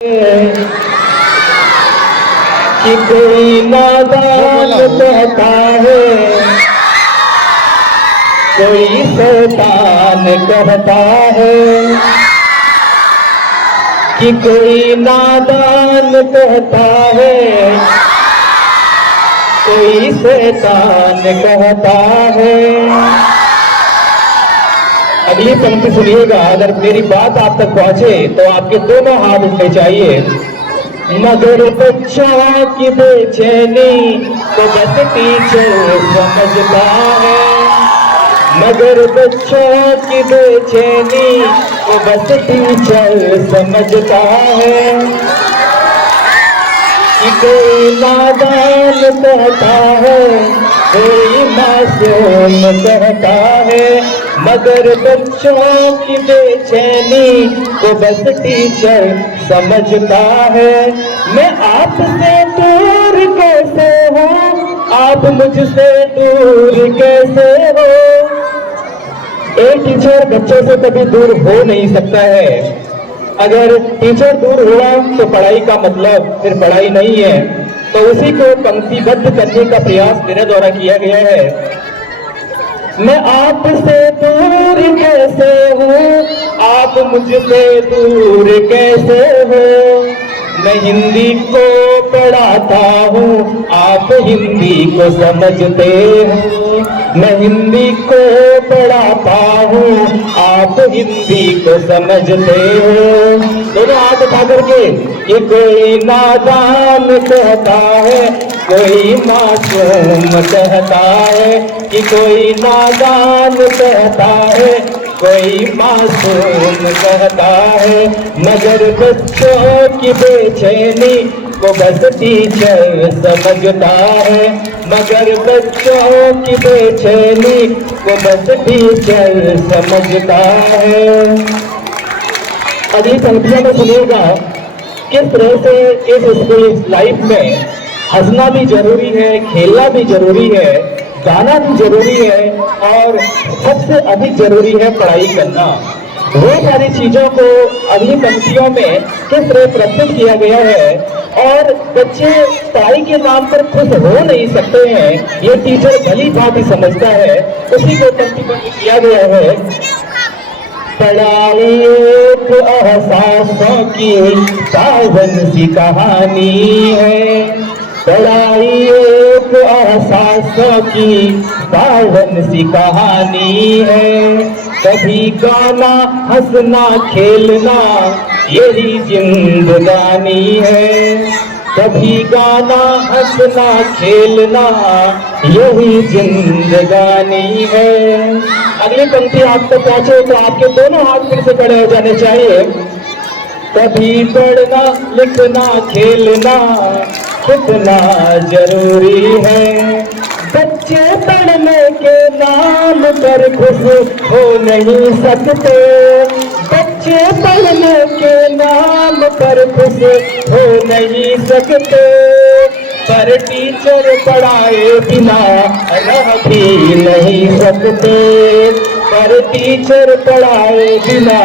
कि कोई नादान कहता है, कोई शैतान कहता है, कि कोई नादान कहता है, कोई शैतान कहता है। अगली पंक्ति सुनिएगा, अगर मेरी बात आप तक पहुंचे तो आपके दोनों हाथ उठने चाहिए। मगर बच्चों की बेचैनी तो बस टीचर समझता है, मगर बच्चों की बेचैनी तो बस टीचर समझता है। कि कोई नादान कहता है, कोई मासूम कहता है, मगर बच्चों की बेचैनी को बस टीचर समझता है। मैं आपसे दूर कैसे हूँ, आप मुझसे दूर कैसे हो। एक टीचर बच्चों से कभी दूर हो नहीं सकता है। अगर टीचर दूर हुआ तो पढ़ाई का मतलब फिर पढ़ाई नहीं है। तो उसी को पंक्तिबद्ध करने का प्रयास मेरे द्वारा किया गया है। मैं आपसे दूर कैसे हूँ, आप मुझसे दूर कैसे हो। मैं हिंदी को पढ़ाता हूँ, आप हिंदी को समझते हो। मैं हिंदी को पढ़ाता हूँ, आप हिंदी को समझते हो। दोनों हाथ उठा करके, ये कोई नादान कहता है, कोई मासूम कहता है, कि कोई नादान कहता है, कोई मासूम कहता है। मगर बच्चों की बेचैनी को बस टीचर समझता है, मगर बच्चों की बेचैनी को बस टीचर समझता है। अगली पंक्तियों में सुनिएगा, किस तरह से इस स्कूल लाइफ में हंसना भी जरूरी है, खेलना भी जरूरी है, गाना भी जरूरी है, और सबसे अधिक जरूरी है पढ़ाई करना। वो सारी चीजों को अगली पंक्तियों में किस तरह प्रस्तुत किया गया है। और बच्चे पढ़ाई के नाम पर खुश हो नहीं सकते हैं, ये टीचर भली भांति समझता है। उसी को पंक्तिबद्ध किया गया है। पढ़ाई एक एहसासों की पावन सी कहानी है, पढ़ाई एक एहसासों की पावन सी कहानी है। कभी गाना हंसना खेलना यही जिंदगानी है, कभी गाना हंसना खेलना यही जिंदगानी है। अगली पंक्ति आप तक पहुंचे तो आपके दोनों हाथ फिर से खड़े हो जाने चाहिए। कभी पढ़ना लिखना खेलना कितना जरूरी है, बच्चे पढ़ने के नाम पर खुश हो नहीं सकते, बच्चे पढ़ने के नाम पर खुश हो नहीं सकते। पर टीचर पढ़ाए बिना रह भी नहीं सकते, पर टीचर पढ़ाए बिना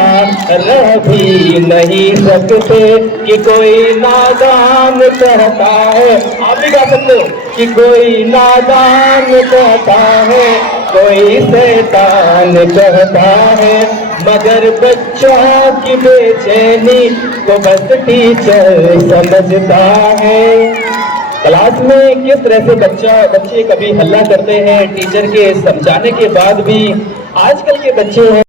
रह भी नहीं सकते। कि कोई नादान कहता है, आप भी गा सकते हो, कि कोई नादान कहता है, कोई शैतान कहता है, मगर बच्चों की बेचैनी को बस टीचर समझता है। क्लास में किस तरह से बच्चे कभी हल्ला करते हैं टीचर के समझाने के बाद भी। आजकल के बच्चे हैं